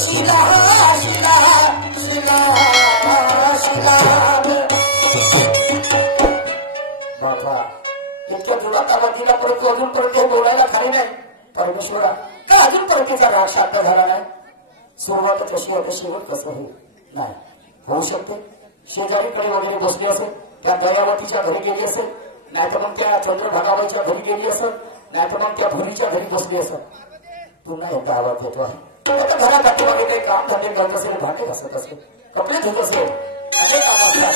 शिला शिला शिला शिला बाबा इतक्या जुनात आवाजीला परंतु अजून परत हे बोलायला खाली नाही. परमेश्वरा का अजून परतीचा राग शांत झाला नाही. सुरुवात कशी होते शेवट कसं होईल नाही होऊ शकते. शेजारीकडे वगैरे बसली असेल त्या दयावतीच्या घरी गेली असेल नाही तर मग त्या चंद्रभागाबाईच्या घरी गेली असेल नाही तर मग त्या भुरीच्या घरी बसली असेल. पुन्हा एकदा आवाज येतो आहे. आता घरात पाठीमागे काही काम धंदे करत असेल भांडे घासत असेल कपडे धुत असेल अनेक काम असतात.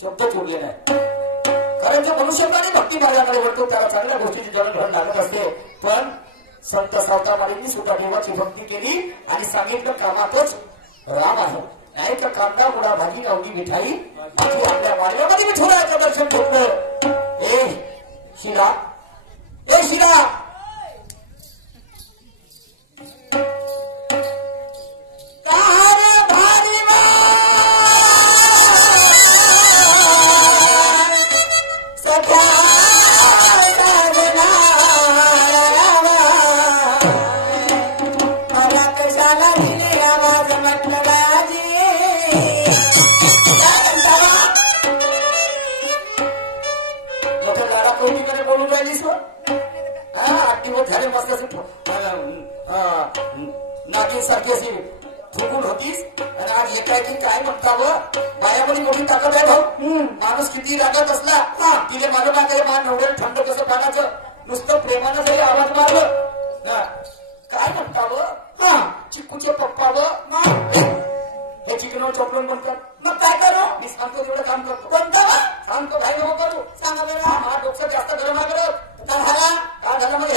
शब्द जोडले नाही. कारण जो मनुष्यपणाने भक्ती मार्गाकडे वळतो त्याला चांगल्या गोष्टीची जडणघडण लागत असते. पण संत सावतामाळींनी सुद्धा देवाची भक्ती केली आणि सांगितलं कामातच राम आहे. नाही तर कांदा मुळा भाजी गावठी मिठाई आपल्या मार्गामध्ये विठोराचं दर्शन घेतलं. ए शिला हे शिरा बोलून राहिलीस आठ दिवस झाले मस्त नागिन सारखी अशी फुकून होतीस आणि आज एकाएकी काय म्हणता व बायामध्ये मोठी ताकद आहे भाऊ माणूस किती रागात असला तिने माझं मागे मान एवढं थंड कसं पाण्याचं नुसतं प्रेमानं जरी आवाज मारलं काय म्हणता व चिक्कूचे पप्पा व हे चिकन चॉकलेट म्हणतात मग काय करू मी सांगतो तेवढं काम करतो कोणतं सांगतो काय नको करू सांगा बरं हा डोकं जास्त गरम आहे काय झालं मग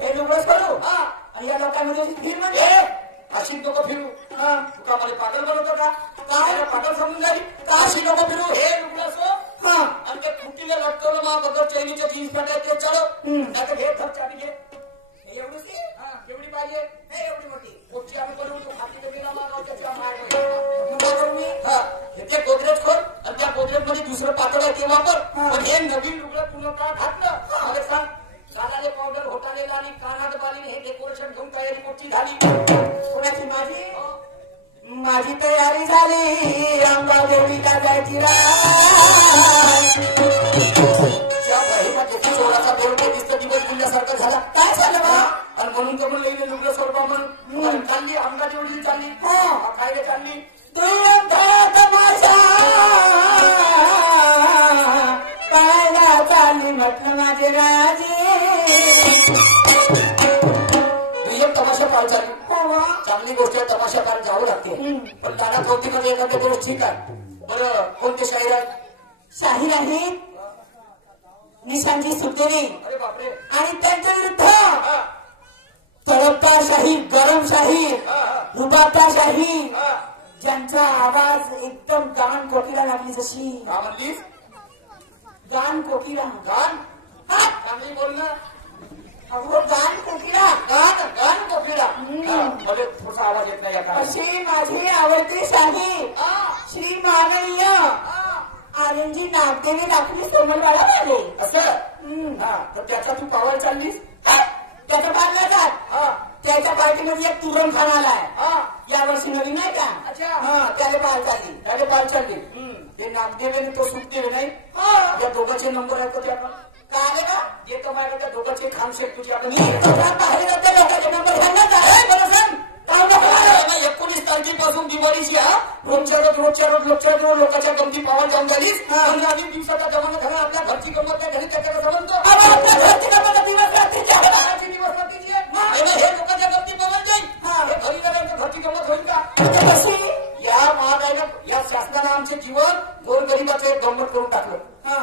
हे लुगडंच करू आणि या लोकांमध्ये फिर म्हणजे अशी नको फिरू तुका मला पागल बनवतो का काय पागल समजून जाईल का अशी नको फिरू हे लुगडं आणि ते फुटीला लटकवलं मा बघ चैनीच्या जीन्स पॅन्ट आहे ते चढव नाही तर घे धप चाली घे एवढी एवढी पाहिजे नाही एवढी मोठी मोठी आम्ही करू हाती गेला मार त्याच्या ते गोदरेज खोल आणि त्या गोदरेज मध्ये दुसरं पातळ आहे ते वापर पण हे नवीन लुगडं पुन्हा का घातलं मला सांग कानाले पावडर होटालेला आणि कानात बालीने हे डेकोरेशन घेऊन तयारी मोठी झाली कोणाची माझी तयारी झाली अंगाव देवीला जायची चोराचा देव ते दिसतं दिवस गुल्ल्यासारखं झाला काय झालं बा आणि म्हणून तर म्हणून लई लुगडं स्वरूपा म्हणून चालली अंगा देवडी चालली काय रे चालली तमाशा पाहायला चालली म्हटलं माझे राजे दुय्यम तमाशा पाहायला चालली चांगली गोष्ट आहे तमाशा पाहायला जावं लागते पण दादा कौतिकमध्ये एखाद्या दिवस ठीक आहे बरं कोणते शाहीर आहेत शाहीर आहेत निशांजी सुटेरी अरे बापरे आणि त्यांच्या विरुद्ध तडपता शाही गरम शाही रुबाबदार शाही ज्यांचा आवाज एकदम गान कोकिला लागली जशी का म्हणलीस गान कोकिला गान चांगली बोल ना अगो गान कोकिला गान कोकिला मला थोडासा आवाज येत नाही अशी माझी आवडती शाही श्री माननीय आनंदजी नागदेवी राखली सोमलवाडा आले असं तर त्याचा तू पावायला चाललीस त्याचा भाग जातात त्याच्या पार्टीमध्ये एक तुरण खान आलाय यावर्षी नवीन नाही का त्याला पाहायला चालली त्याला पाहायला चालली ते नागदेवी तो सुखदेवी नाही त्या दोघांचे नंबर आहेत का आपण का आले का येतं माझ्या त्या दोघांचे खानशेट तुझी आपण लोकांचे नंबर बरं सांग 19 तारखेपासून दिवाळीची रोजच्या रोज लोकांच्या गमती पावा जाऊन झालीस आणि आधी दिवसाचा जमाना झाला आपल्या घरची गमत त्या घरी त्याच्याकडे समजतो आपल्या घरची गमत दिवस रात्रीची दिवस रात्रीची हे लोकांच्या गमती पावन जाईल हे घरी गेल्याच्या घरची गमत होईल का कशी या महागाईनं या शासनानं आमचे जीवन गोरगरिबाचं एक गंमत करून टाकलं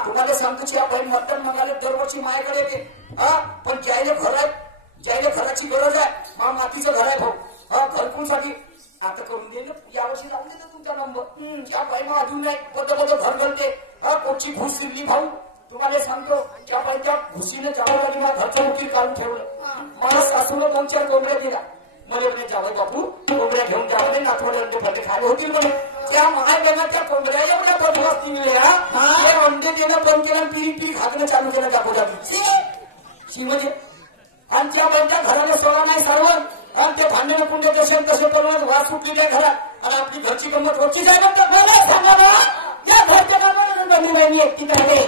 तुम्हाला सांगतो या बहीण मटण मंगाले दरवर्षी माझ्याकडे येते पण ज्याला घराची गरज आहे मातीचं घर आहे भाऊ घरकुलसाठी आता करून दे ना यावर्षी लावून देतो तुमचा नंबर त्या बाई मग अजून नाही बदल घर घालते कोणची घुस शिरली भाऊ तुम्हाला सांगतो त्या बाई त्या घुशीने जावं आणि मला घरचं वकील काढून ठेवलं मला सासूला 2-4 कोंबड्या दिला मला म्हणे जावं बापू कोंबड्या घेऊन जावं नातवडे अंडे फंडे खाले होतील म्हणे त्या माय बहिणा त्या कोंबड्या एवढ्या बदमाश निघल्या अंडे देणं बंद केलं पिरी खाकणं चालू केलं जागोजागी शी म्हणजे आणि त्या बाईच्या घराला सोळा नाही सारवण आणि ते भांडण पुंडे जसे तसे करून वास सुटली नाही घरात आणि आपली घरची गंमत रोजची जाय म्हणतात मला सांगा ना या घरच्या कामाला बंदी बाई एकटी आहे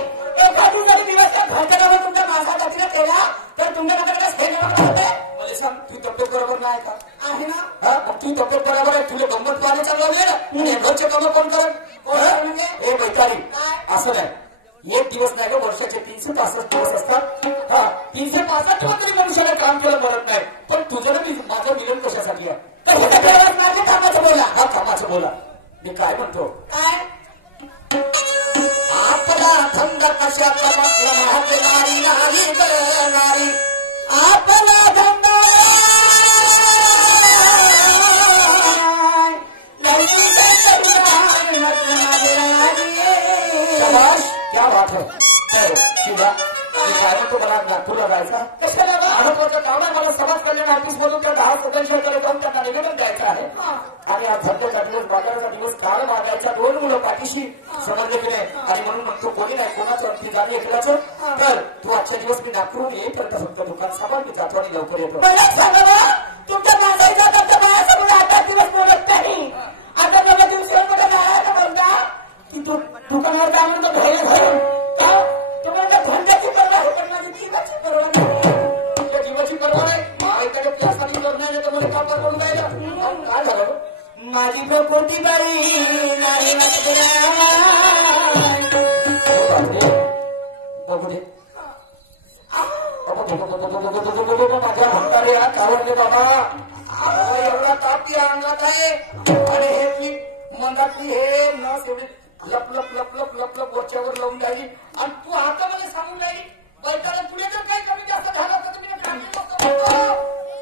एखादी जरी दिवस त्या घरच्या कामात तुमच्या माणसा जातीला केला तर तुमच्याकडे हे होते मला सांग तू तब्येत बरोबर नाही का आहे ना मग तू तब्येत बरोबर आहे तुला गंमत पाहायला चाललं नाही ना घरचे कामं कोण करत म्हणजे हे मैतारी असं नाही एक दिवस नाही का वर्षाचे 365 दिवस असतात 365 दिवस तरी मनुष्याला काम केलं म्हणत नाही पण तुझं माझं मिलन कशासाठी आहे तर माझ्या कामाचं बोला कामाचं बोला मी काय म्हणतो काय आपला थंड कशाचा नारी नारी नारी आपला थंड क्या बात है आहे आणि आज धंद्याचा दिवस बाजाराचा दिवस काळ मागायचा 2 मुलं पाठीशी समजले की नाही आणि म्हणून म्हणतो कोणी नाही कोणाचं अंती झाली एकलाच तर तू आजच्या दिवस मी नागपूरहून येईपर्यंत फक्त दुकान सांभाळ मी जातो आणि लवकर येतो. तुमच्या मागायचा तुमच्या बाळासमोर 8 दिवस बोलत नाही. आता मला दिवसावर कुठे जायला बोलता की तू दुकानावर जा म्हणतो धैर्य धरून का तुम्हाला धंद्याची पर्वा आहे पण माझी जीवाची पर्वा नाही. तुझ्या जीवाची पर्वा नाही एखाद्या प्यासाठी लग्न आहे तर मला का परवडून राहिलं काय झालं माझी प्रकृती बाई नाही माझ्या म्हणणारे आवडले बाबा एवढा ताप या अंगात आहे आणि हे पीठ मंदातली हे नस एवढी लप लप लप लप लप लप वरच्यावर लावून राहिली आणि तू आता मला सांगून राहिली बैठाला पुढे जर काही कमी जास्त झालं तर तुम्ही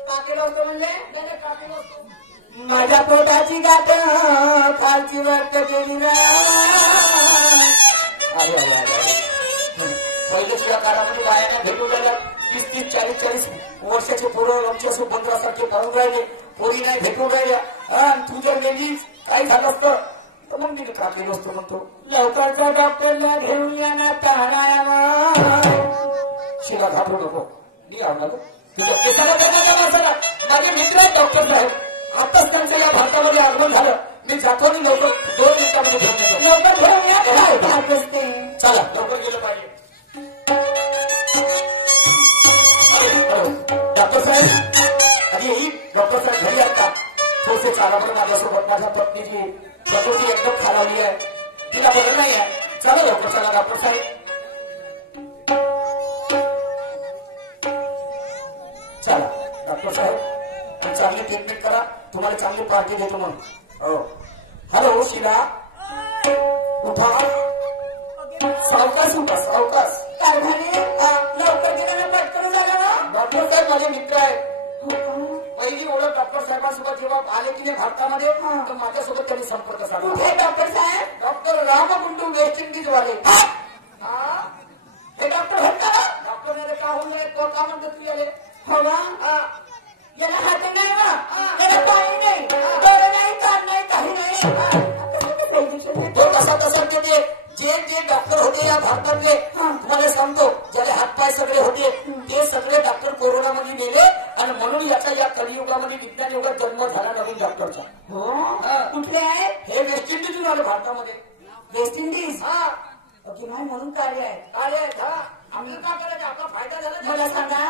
काकेला असतो म्हणजे काकेला असतो. माझ्या पोटाची गाठ खालची वाट गेली ना. पहिल्याच या काळामध्ये बायांना भेटून राहिल्या 30-30, 40-40 वर्षाचे पोरं आमच्या सुभद्रासारखे पळून राहिले पोरी नाही भेटून राहिल्या तू जर गेलीस काही झालं असतं तर मग मी काढलेलो असतो म्हणतो लवकरचा डॉक्टरला घेऊन या ना ताणाया शिला घाबरू नको मी आवडा तुझ्या केसाला करण्याचा माणसाला माझे मित्र आहेत डॉक्टर साहेब आताच त्यांचं या भारतामध्ये आगमन झालं मी जातो आणि लवकर 2 मिनिटांमध्ये घेऊन येतो. लवकर घेऊन या काय भाग असते चला लवकर गेलं पाहिजे. डॉक्टर साहेब आधी येईल डॉक्टर साहेब घरी आहेत का थोडसे चाला बरं माझ्यासोबत माझ्या पत्नीची प्रकृती एकदम खालावली आहे तिला बरं नाही आहे चला लवकर चला डॉक्टर साहेब चला डॉक्टर साहेब चांगली ट्रीटमेंट करा तुम्हाला चांगली पार्टी देतो मग हो हॅलो शिला उठा सावकाश उठा सावकाश कारखाने लवकर गेल्यानं पटकन झालं ना. डॉक्टर साहेब माझे मित्र आहेत पहिली ओळख डॉक्टर साहेबांसोबत जेव्हा आले की नाही भारतामध्ये तर माझ्यासोबत त्यांनी संपर्क साधला. कुठे डॉक्टर साहेब? डॉक्टर रामकुंटू वेस्ट इंडिज वाले हे डॉक्टर आहेत का? डॉक्टर का होऊन नाही तो का म्हणतो तुझ्याले हवा याला हात नाही ना याला पाणी नाही डोळे नाही कान नाही काही नाही. तो कसा तसा ते जे डॉक्टर होते या भारतातले तुम्हाला सांगतो ज्याला हातपाय सगळे होते ते सगळे डॉक्टर कोरोनामध्ये गेले आणि म्हणून याचा या कलियुगामध्ये विज्ञान युगात जन्म झाला नवीन डॉक्टरचा. कुठले आहे हे वेस्ट इंडिजून आले भारतामध्ये. वेस्ट इंडिज ओके नाही म्हणून कार्य आहेत आम्ही का करायचं आपला फायदा झाला मला सांगा.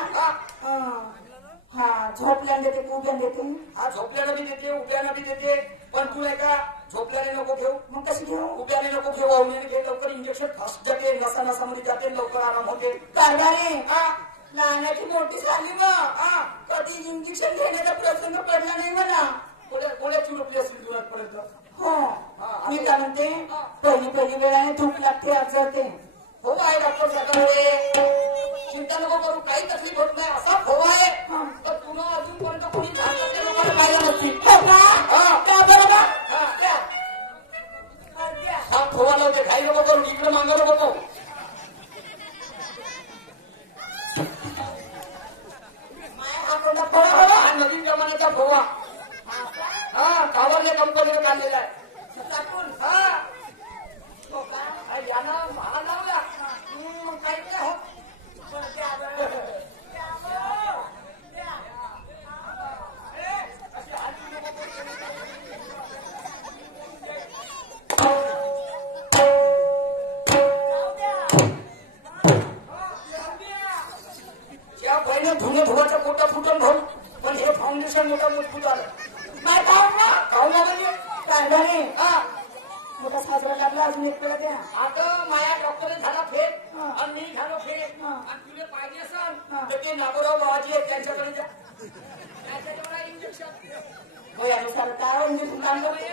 हा झोपल्यानं देते उभ्यानं देते हा झोपल्यानं बी देते उभ्यानं बी देते पण तू नाही का झोपल्याने नको घेऊ मग कशी घेऊ उभ्याने नको घेऊ अवण्याने घे लवकर इंजेक्शन फास्ट जाते नसा नसामध्ये जाते लवकर आराम होते. कारभारी लहानाची मोठी झाली मग कधी इंजेक्शन घेण्याचा प्रसंग पडला नाही मला. गोळ्या चुरपली असतील तुझ्यापर्यंत. हो मी काय म्हणते पहिली वेळाने धूप लागते आजरते हो आहे डॉक्टर साहेबांकडे चिंता नको करू काही तकलीफ होत नाही असा फोवा आहे तर तुला अजूनपर्यंत कोणी लोकांना पाहिलं नसती का बरोबर हा फोवा लावते घाई नको करू इकडे मागं नको तो हा कोणता फळ हवा हा नवीन जमान्याचा फोवा कावरल्या कंपनीने काढलेला आहे. यानं महाग लावला काही नाही होत. त्या बहिणी धुणे धुवाचा पोटा फुटून भाऊ पण हे फाउंडेशन मोठा मजबूत आलं. माय पाहुणा कावला म्हणजे कारभारी मोठा साजरा लागला अजून एक वेळा द्या. आता माया डॉक्टर झाला फेक आणि मी झालो फेक आणि तुला पाहिजे असाल तर ते नागोराव बाबाजी आहेत त्यांच्याकडे जा इंजेक्शन हो यानुसार काय इंजेक्शन काम करते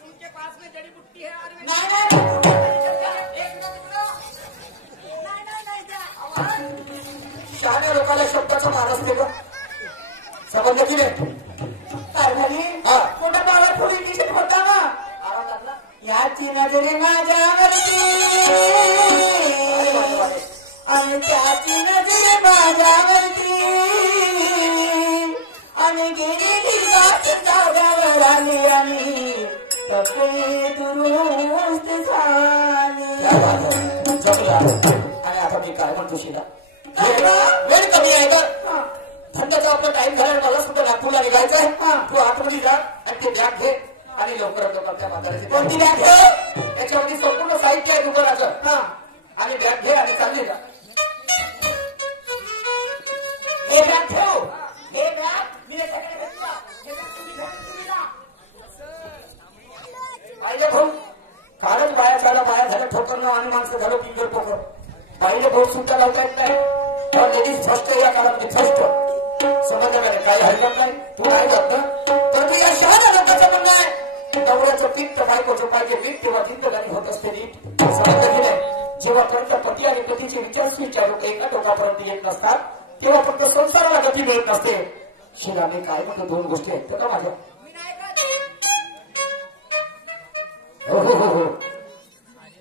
तुमके पास में जड़ी बुट्टी है शहाण्या लोकांना शब्दाचा मार असते का समजलं की नाही. कारभारी मोठा बाबा फुल इंजेक्शन होता ना आराम लागला याची नजरे माझ्यावरती आणि त्याची नजरे माझ्यावरती आणि गेलेली गाठ जाग्यावरती आली आणि तसे दुरुस्त झाली. आणि आता मी काय म्हणतो शिला वेळ कमी आहे का थंडचा आपला टाइम झाला मला सुद्धा नागपूरला निघायचंय तू आतमध्ये जा आणि ते बॅग घे आणि लवकरात लवकर त्या म्हाताऱ्याची कोणती बॅग घे त्याच्यामध्ये संपूर्ण साहित्य आहे दुकानाचं आणि बॅग घे आणि चालली जा. हे बॅग ठेव हे बॅग मी पाहिजे भाऊ कालच बाया झाल्या ठोकरणं आणि माणसं झालं पिंगर ठोकर बाईने बोट सुद्धा लावता येत नाही लेडीज फर्स्ट या काळामध्ये फर्स्ट समजलं का काही हरकत नाही तू काय करत तर या शहाण्या लोकांचं म्हणणं आहे नवऱ्याचं पीठ तर बायकोचं पाहिजे पीठ तेव्हा जिंदगानी होत असते नीट समजलं की नाही जेव्हापर्यंत पती आणि पतीचे विचार लोक एका टोकापर्यंत येत नसतात तेव्हा फक्त संसाराला गती मिळत नसते. शिला मी काय म्हणतो दोन गोष्टी आहेत का माझ्या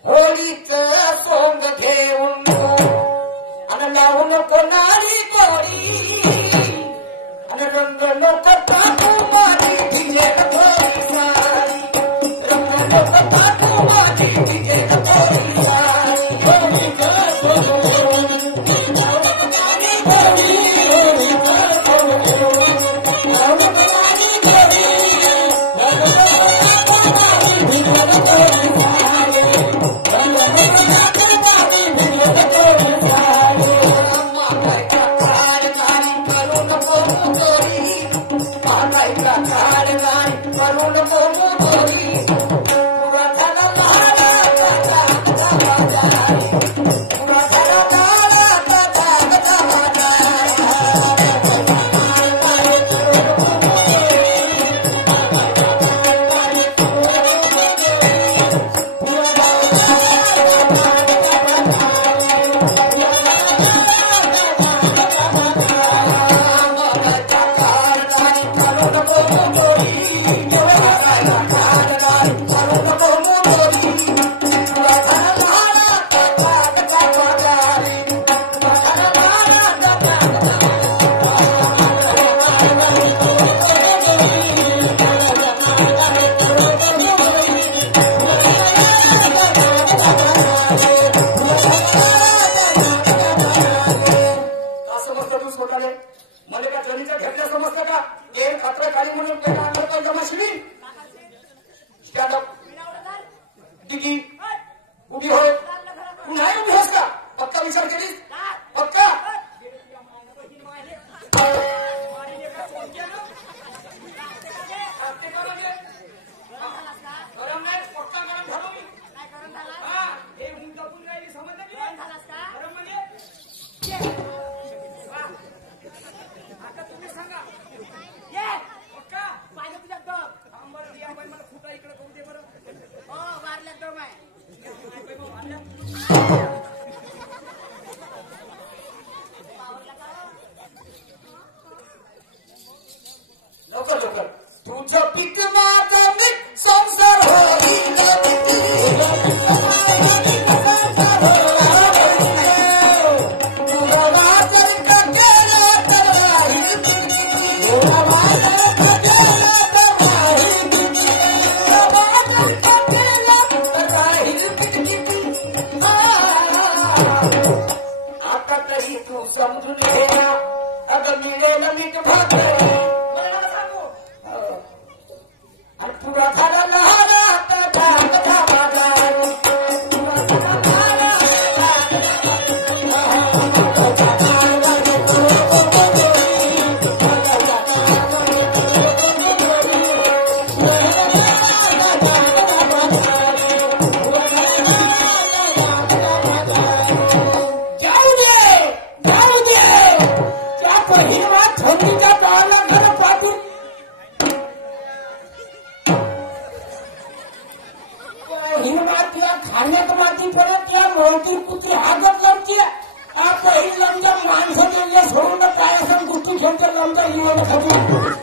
होळीचं सोंग घेऊन आणि लावून कोणारी गोरी आणि रंग लोक टाकू माझी तिजे थोडी सारी रंग लोक टाकू माझी तिजे थोडी सारी होळीचं सोंग घेऊन लावून कोणारी गोरी लावून कोणारी गोरी तुझं पीक माझं मीठ संसार आता तरी तू समजून घे अगं मिळेल मीठ भाकर खाण्यात माती परत या मोठी कुत्री हागत लमची पहिली लमचा माणसं सोडून काय असं गोष्टी खेळतात लमचा जीवन खाती